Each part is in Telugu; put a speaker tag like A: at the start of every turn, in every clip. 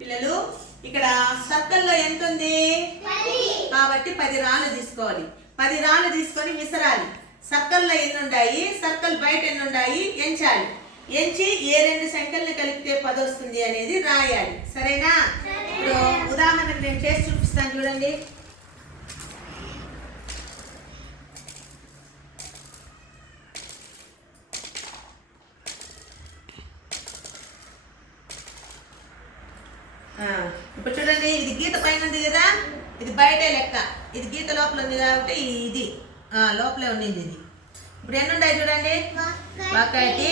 A: పిల్లలు ఇక్కడ సర్కిల్లో ఎంత ఉంది కాబట్టి పది రాళ్ళు తీసుకోవాలి. పది రాళ్ళు తీసుకొని విసరాలి. సర్కిల్లో ఎన్ని ఉన్నాయి సర్కిల్ బయట ఎన్ని ఉన్నాయి ఎంచాలి. ఎంచి ఏ రెండు సంఖ్యల్ని కలిపితే పది వస్తుంది అనేది రాయాలి. సరేనా? ఇప్పుడు ఉదాహరణకు నేను చేసి చూపిస్తాను చూడండి. ఇప్పుడు చూడండి ఇది గీత పైన ఉంది కదా? ఇది బయటే లెక్క. ఇది గీత లోపల ఉంది కాబట్టి ఇది. ఆ, లోపలే ఉండింది ఇది. ఇప్పుడు ఎన్ని ఉన్నాయి చూడండి? ఒకటి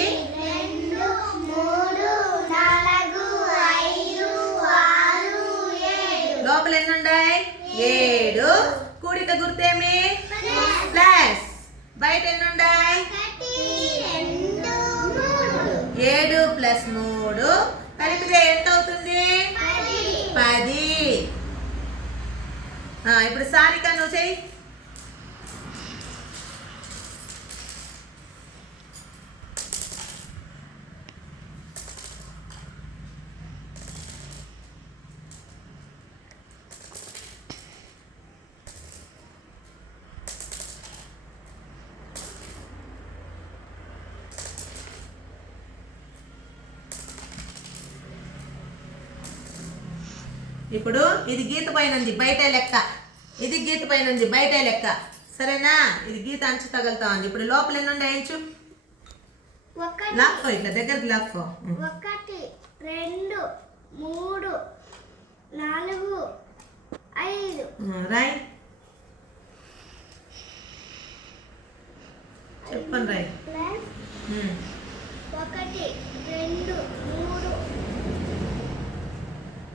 A: లోపల ఎన్ని ఉన్నాయి? ఏడు. కూడిక గుర్తేమి? ప్లస్. బయట ఎన్ని ఉన్నాయి? ఏడు ప్లస్ మూడు. కలిపితే ఎంత అవుతుంది
B: పది
A: పది ఆ, ఇప్పుడు సారిక నువ్వు చెయ్యి ఇప్పుడు ఇది గీత పైన ఉంది బయటే లెక్క. ఇది గీత పైన ఉంది బయటే లెక్క. సరేనా? ఇది గీత అంచు తగులుతా ఉంది. ఇప్పుడు లోపల ఎన్ని ఉన్నాయి
B: ఒకటి
A: లాక్కో ఇట్లా దగ్గరికి లాక్కో.
B: ఒకటి రెండు మూడు నాలుగు ఐదు.
A: రాయ్. చెప్పండి రాయ్.
B: ఒకటి రెండు మూడు.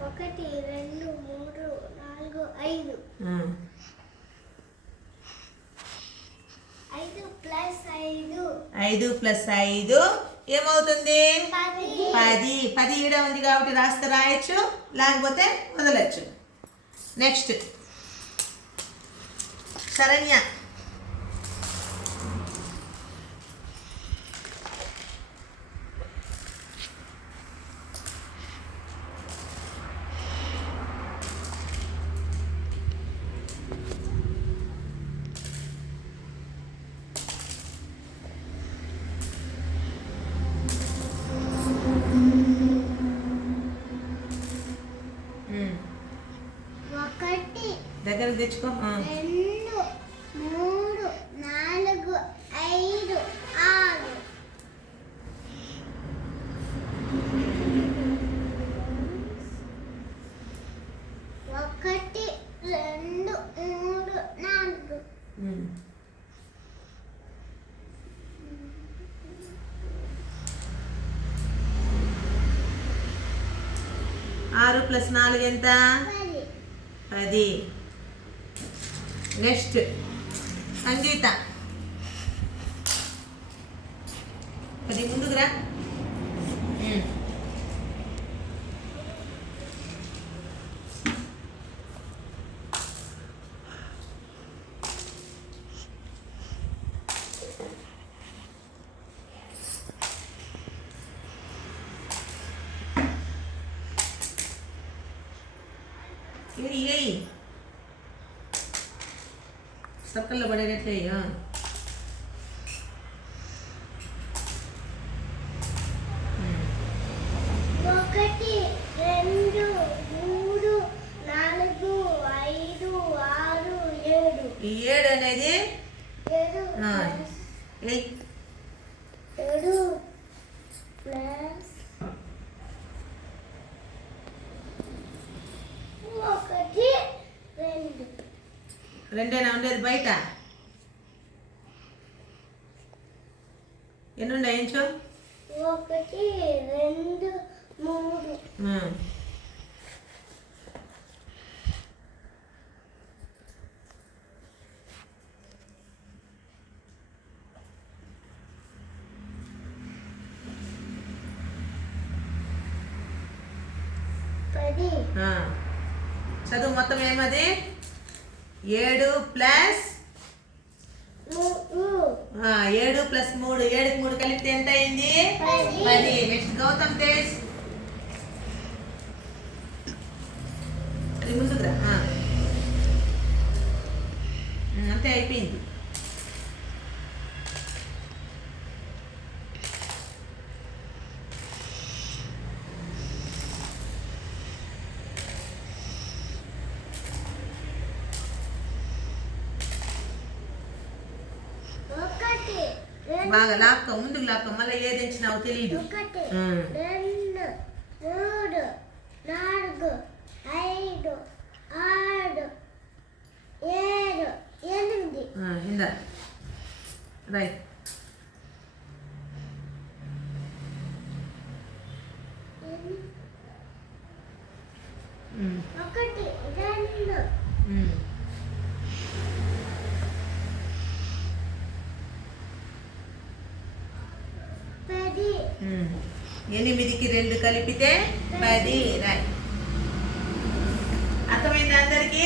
B: ఒకటి రెండు మూడు ఐదు ప్లస్ ఐదు.
A: ఐదు ప్లస్ ఐదు ఏమవుతుంది?
B: పది.
A: పది. పది ఈడ ఉంది కాబట్టి రాస్తే రాయొచ్చు లేకపోతే వదలచ్చు. నెక్స్ట్. శరణ్య ఉం.
B: ఒకటి
A: దగ్గరకు తెచ్చుకో.
B: రెండు మూడు నాలుగు ఐదు ఆరు. ఒకటి రెండు మూడు నాలుగు.
A: ఆరు ప్లస్ నాలుగు ఎంత?
B: పది.
A: పది నెక్స్ట్ సంగీత పది ముందుకు రా ఉమ్. ఇది ఏయ్ సర్కల్లో. ఉమ్.
B: ఒకటి రెండు మూడు నాలుగు ఐదు ఆరు ఏడు
A: ఈ ఏడు అనేది
B: ఏడు ఏడు ప్లస్ ఒకటి రెండు
A: రెండేనా? ఉండేది బయట. ఎన్ని ఉన్నాయి ఇంచు
B: ఒకటి రెండు మూడు.
A: చదువు మొత్తం ఏమది? ఏడు ప్లస్ ఏడు ప్లస్ మూడు ఏడు మూడు కలిపితే ఎంత అయింది?
B: పది.
A: నెక్స్ట్ గౌతమ్ తేజ్. ముందు
B: అంతే అయిపోయింది.
A: బాగా లాక్కో ముందుకు లాక్కో మళ్ళీ ఏది ఎంచినావో తెలియదు
B: ఒకటి
A: ఉమ్.
B: రెండు మూడు నాలుగు ఐదు ఆరు ఏడు ఎనిమిది.
A: ఇందా. రైట్.
B: ఒకటి రెండు.
A: ఎనిమిదికి రెండు కలిపితే పది. రైట్. అర్థమైంది అందరికీ?